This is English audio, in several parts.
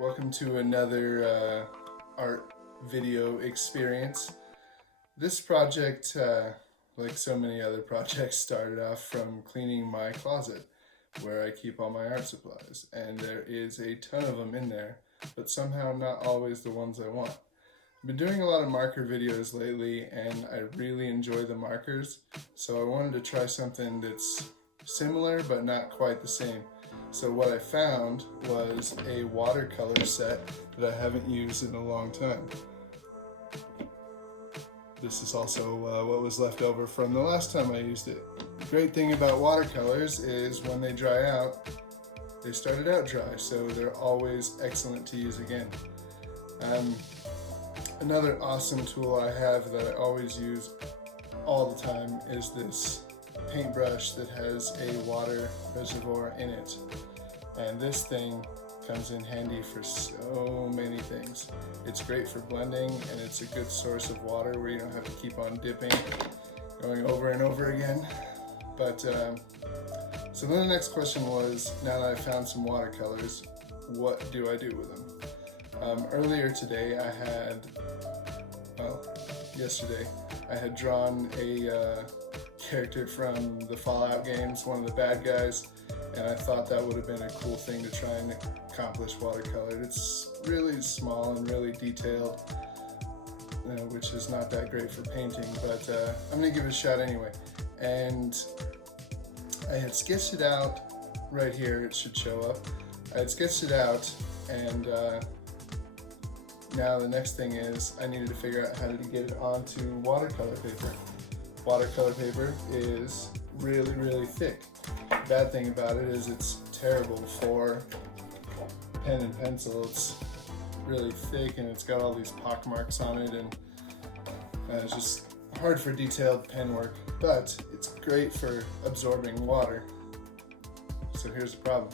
Welcome to another art video experience. This project, like so many other projects, started off from cleaning my closet where I keep all my art supplies, and there is a ton of them in there, but somehow not always the ones I want. I've been doing a lot of marker videos lately, and I really enjoy the markers, so I wanted to try something that's similar but not quite the same. So what I found was a watercolor set that I haven't used in a long time. This is also what was left over from the last time I used it. The great thing about watercolors is when they dry out, they started out dry, so they're always excellent to use again. Another awesome tool I have that I always use all the time is this paintbrush that has a water reservoir in it, and this thing comes in handy for so many things. It's great for blending, and it's a good source of water where you don't have to keep on dipping, going over and over again. But so then the next question was, now that I found some watercolors, what do I do with them? Earlier today yesterday I had drawn a character from the Fallout games, one of the bad guys, and I thought that would have been a cool thing to try and accomplish watercolored. It's really small and really detailed, which is not that great for painting, but I'm gonna give it a shot anyway. And I had sketched it out right here, it should show up. I had sketched it out, and now the next thing is I needed to figure out how to get it onto watercolor paper. Watercolor paper is really, really thick. Bad thing about it is it's terrible for pen and pencil. It's really thick and it's got all these pock marks on it, and it's just hard for detailed pen work, but it's great for absorbing water. So here's the problem.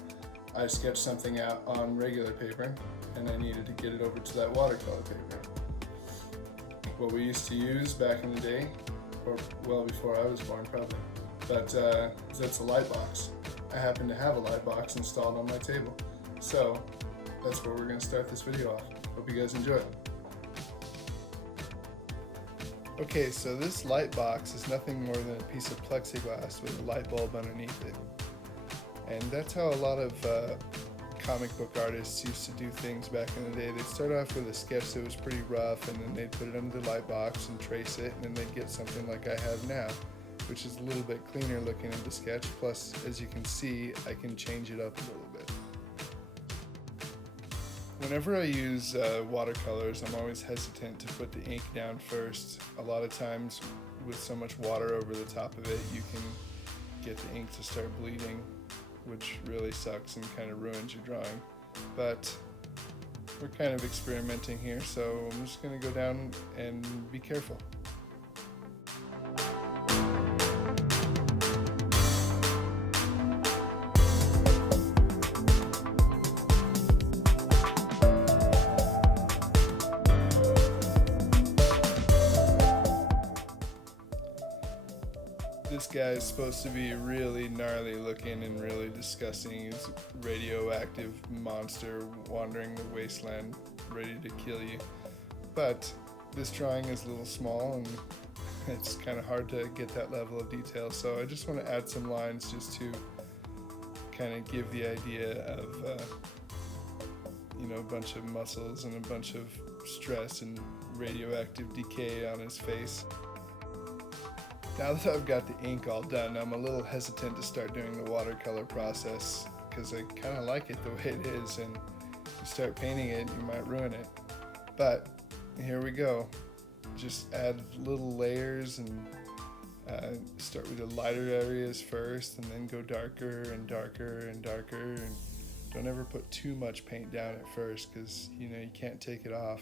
I sketched something out on regular paper and I needed to get it over to that watercolor paper. What we used to use back in the day, or well before I was born probably, but that's a light box. I happen to have a light box installed on my table. So that's where we're going to start this video off. Hope you guys enjoy it. Okay, so this light box is nothing more than a piece of plexiglass with a light bulb underneath it. And that's how a lot of comic book artists used to do things back in the day. They'd start off with a sketch that was pretty rough, and then they'd put it under the light box and trace it, and then they'd get something like I have now, which is a little bit cleaner looking in the sketch. Plus, as you can see, I can change it up a little bit. Whenever I use watercolors, I'm always hesitant to put the ink down first. A lot of times, with so much water over the top of it, you can get the ink to start bleeding, which really sucks and kind of ruins your drawing. But we're kind of experimenting here, so I'm just going to go down and be careful. This guy is supposed to be really gnarly looking and really disgusting. He's a radioactive monster wandering the wasteland, ready to kill you. But this drawing is a little small and it's kind of hard to get that level of detail. So I just want to add some lines just to kind of give the idea of, a bunch of muscles and a bunch of stress and radioactive decay on his face. Now that I've got the ink all done, I'm a little hesitant to start doing the watercolor process because I kind of like it the way it is, and if you start painting it, you might ruin it. But here we go. Just add little layers and start with the lighter areas first, and then go darker and darker and darker. And don't ever put too much paint down at first because you can't take it off.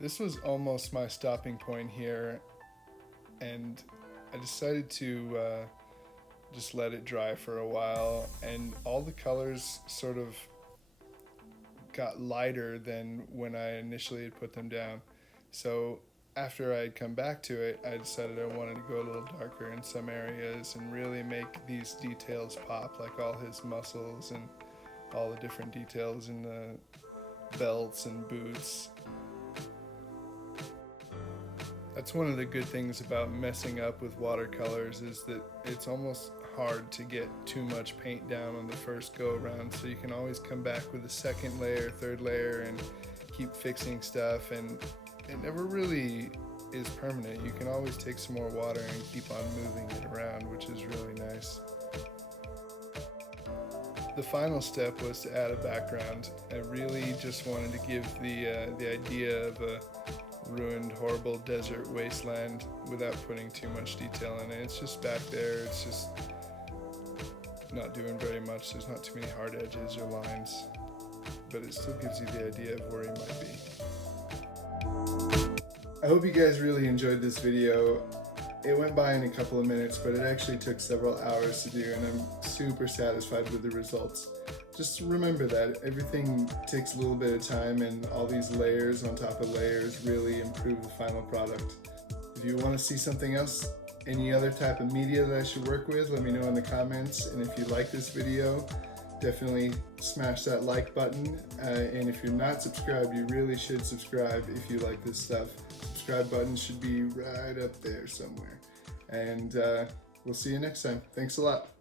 This was almost my stopping point here, and I decided to just let it dry for a while, and all the colors sort of got lighter than when I initially had put them down. So after I had come back to it, I decided I wanted to go a little darker in some areas and really make these details pop, like all his muscles and all the different details in the belts and boots. That's one of the good things about messing up with watercolors, is that it's almost hard to get too much paint down on the first go around, so you can always come back with a second layer, third layer, and keep fixing stuff, and it never really is permanent. You can always take some more water and keep on moving it around, which is really nice. The final step was to add a background. I really just wanted to give the idea of a ruined, horrible desert wasteland without putting too much detail in it. It's just back there, it's just not doing very much. There's not too many hard edges or lines, but it still gives you the idea of where he might be. I hope you guys really enjoyed this video. It went by in a couple of minutes, but it actually took several hours to do, and I'm super satisfied with the results. Just remember that everything takes a little bit of time, and all these layers on top of layers really improve the final product. If you want to see something else, any other type of media that I should work with, let me know in the comments. And if you like this video, definitely smash that like button. And if you're not subscribed, you really should subscribe if you like this stuff. Subscribe button should be right up there somewhere. And we'll see you next time. Thanks a lot.